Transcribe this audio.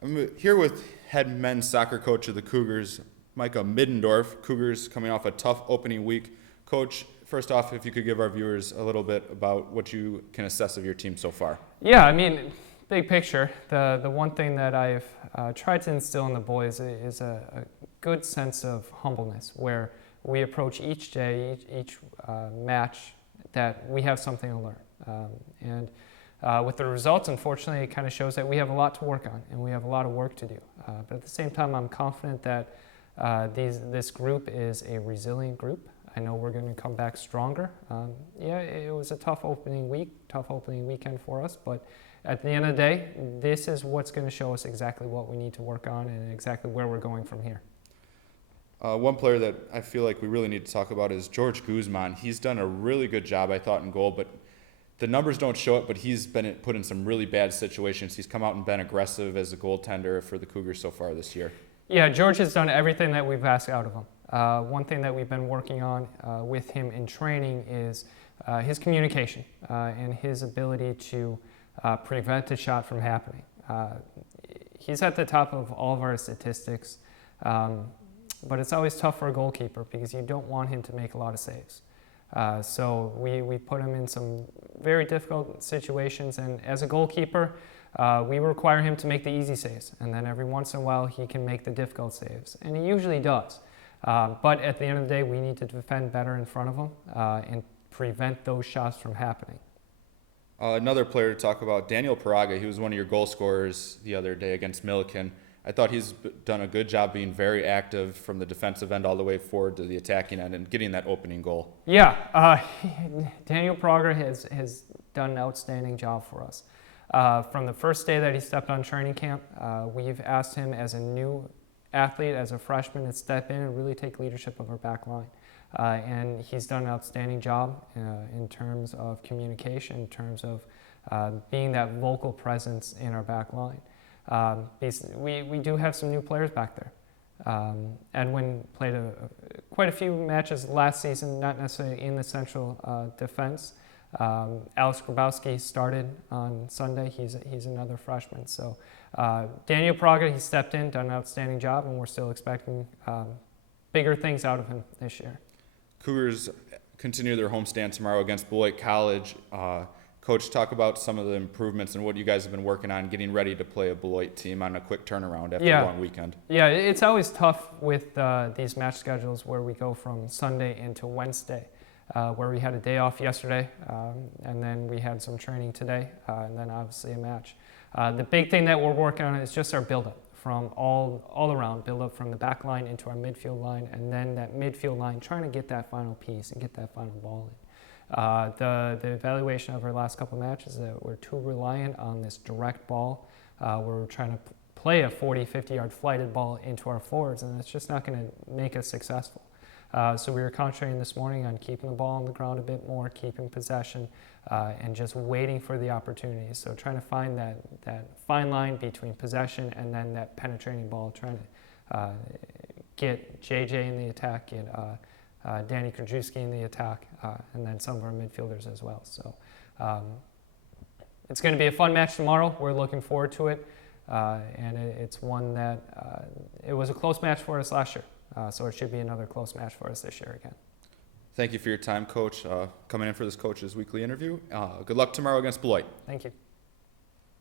I'm here with head men's soccer coach of the Cougars, Micah Middendorf. Cougars coming off a tough opening week. Coach, first off, if you could give our viewers a little bit about what you can assess of your team so far. Yeah, I mean, big picture, the one thing that I've tried to instill in the boys is a good sense of humbleness, where we approach each day, each match, that we have something to learn. With the results, unfortunately, it kind of shows that we have a lot to work on and we have a lot of work to do. But at the same time, I'm confident that this group is a resilient group. I know we're going to come back stronger. It was a tough opening weekend for us, but at the end of the day, this is what's going to show us exactly what we need to work on and exactly where we're going from here. One player that I feel like we really need to talk about is George Guzman. He's done a really good job, I thought, in goal, but the numbers don't show it, but he's been put in some really bad situations. He's come out and been aggressive as a goaltender for the Cougars so far this year. Yeah, George has done everything that we've asked out of him. One thing that we've been working on with him in training is his communication and his ability to prevent a shot from happening. He's at the top of all of our statistics, but it's always tough for a goalkeeper because you don't want him to make a lot of saves. So we put him in some very difficult situations, and as a goalkeeper, we require him to make the easy saves, and then every once in a while he can make the difficult saves, and he usually does. But at the end of the day, we need to defend better in front of him and prevent those shots from happening. Another player to talk about, Daniel Paraga. He was one of your goal scorers the other day against Milliken. I thought he's done a good job being very active from the defensive end all the way forward to the attacking end and getting that opening goal. Yeah, Daniel Prager has done an outstanding job for us. From the first day that he stepped on training camp, we've asked him as a new athlete, as a freshman, to step in and really take leadership of our back line. And he's done an outstanding job in terms of communication, in terms of being that vocal presence in our back line. We do have some new players back there. Edwin played quite a few matches last season, not necessarily in the central defense. Alex Grabowski started on Sunday. He's another freshman. So Daniel Praga, he stepped in, done an outstanding job, and we're still expecting bigger things out of him this year. Cougars continue their homestand tomorrow against Beloit College. Coach, talk about some of the improvements and what you guys have been working on getting ready to play a Beloit team on a quick turnaround after a long weekend. Yeah, it's always tough with these match schedules where we go from Sunday into Wednesday, where we had a day off yesterday, and then we had some training today, and then obviously a match. The big thing that we're working on is just our build-up from all around, build-up from the back line into our midfield line, and then that midfield line trying to get that final piece and get that final ball in. The evaluation of our last couple of matches is that we're too reliant on this direct ball. We're trying to play a 40, 50-yard flighted ball into our forwards, and it's just not going to make us successful. So we were concentrating this morning on keeping the ball on the ground a bit more, keeping possession, and just waiting for the opportunities. So trying to find that fine line between possession and then that penetrating ball, trying to get JJ in the attack, get Danny Krajewski in the attack, and then some of our midfielders as well. So it's going to be a fun match tomorrow. We're looking forward to it, and it's one that it was a close match for us last year, so it should be another close match for us this year again. Thank you for your time, Coach, coming in for this Coach's Weekly interview. Good luck tomorrow against Beloit. Thank you.